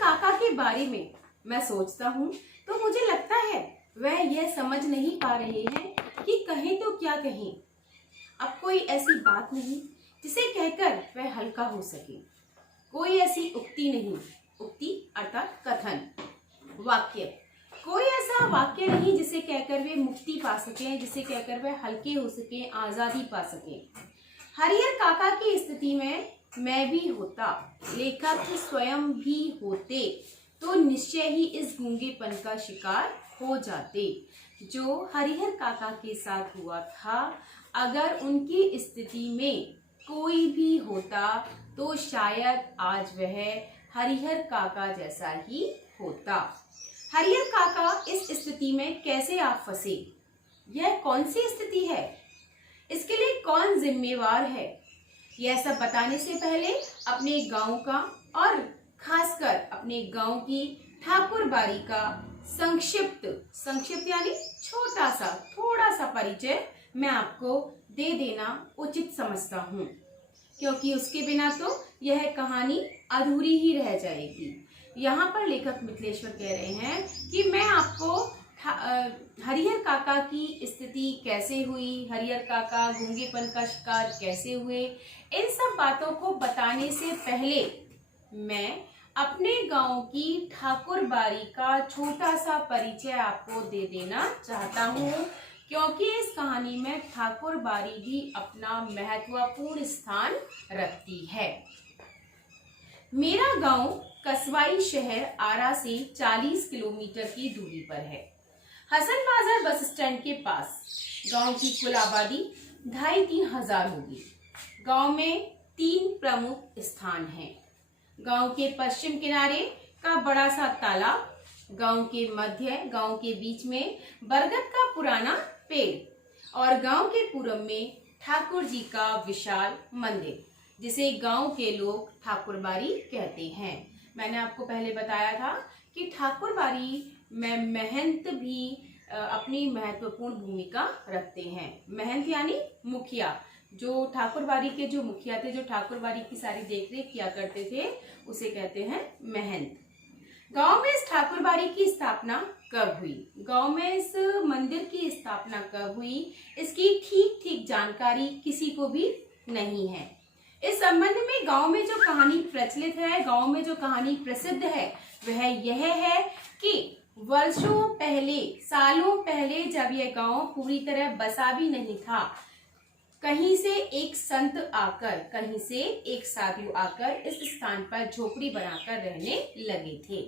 काका के बारे में मैं सोचता हूँ तो मुझे लगता है वह यह समझ नहीं पा रहे हैं कि कहें तो क्या कहें। अब कोई ऐसी बात नहीं जिसे कहकर वह हल्का हो सके, कोई ऐसी उक्ति नहीं, उक्ति अर्थात कथन, वाक्य, कोई ऐसा वाक्य नहीं जिसे कहकर वे मुक्ति पा सकें, जिसे कहकर वह हल्के हो सके, आजादी पा सके। हरिहर काका की स्थिति में मैं भी होता, लेखक स्वयं भी होते तो निश्चय ही इस गूंगेपन का शिकार हो जाते जो हरिहर काका के साथ हुआ था। अगर उनकी स्थिति में कोई भी होता तो शायद आज वह हरिहर काका जैसा ही होता। हरिहर काका इस स्थिति में कैसे आप फंसे? यह कौन सी स्थिति है? इसके लिए कौन जिम्मेवार है? यह सब बताने से पहले अपने गांव का और खासकर अपने गांव की ठाकुर बाड़ी का संक्षिप्त यानी छोटा सा थोड़ा सा परिचय मैं आपको दे देना उचित समझता हूँ, क्योंकि उसके बिना तो यह कहानी अधूरी ही रह जाएगी। यहाँ पर लेखक मिथिलेश्वर कह रहे हैं कि मैं आपको हरिहर काका की स्थिति कैसे हुई, हरिहर काका गूंगेपन का शिकार कैसे हुए, इन सब बातों को बताने से पहले मैं अपने गांव की ठाकुर बाड़ी का छोटा सा परिचय आपको दे देना चाहता हूँ, क्योंकि इस कहानी में ठाकुर बाड़ी भी अपना महत्वपूर्ण स्थान रखती है। मेरा गांव कसवाई शहर आरा से 40 किलोमीटर की दूरी पर है। हसन बाजार बस स्टैंड के पास गांव की कुल आबादी 2,500-3 हजार होगी। गांव में 3 प्रमुख स्थान हैं। गांव के पश्चिम किनारे का बड़ा सा तालाब, गांव के मध्य, गांव के बीच में बरगद का पुराना पेड़ और गांव के पूरब में ठाकुर जी का विशाल मंदिर, जिसे गांव के लोग ठाकुर बाड़ी कहते हैं। मैंने आपको पहले बताया था कि ठाकुर बाड़ी में महंत भी अपनी महत्वपूर्ण भूमिका रखते हैं। महंत यानी मुखिया, जो ठाकुर बाड़ी के जो मुखिया थे, जो ठाकुर बाड़ी की सारी देखरेख किया करते थे, उसे कहते हैं महंत। गांव में इस ठाकुर बाड़ी की स्थापना कब हुई, गांव में इस मंदिर की स्थापना कब हुई, इसकी ठीक जानकारी किसी को भी नहीं है। इस संबंध में गांव में जो कहानी प्रचलित है, गांव में जो कहानी प्रसिद्ध है, वह यह है कि वर्षों पहले, सालों पहले, जब यह गांव पूरी तरह बसा भी नहीं था, कहीं से एक संत आकर, कहीं से एक साधु आकर इस स्थान पर झोपड़ी बनाकर रहने लगे थे।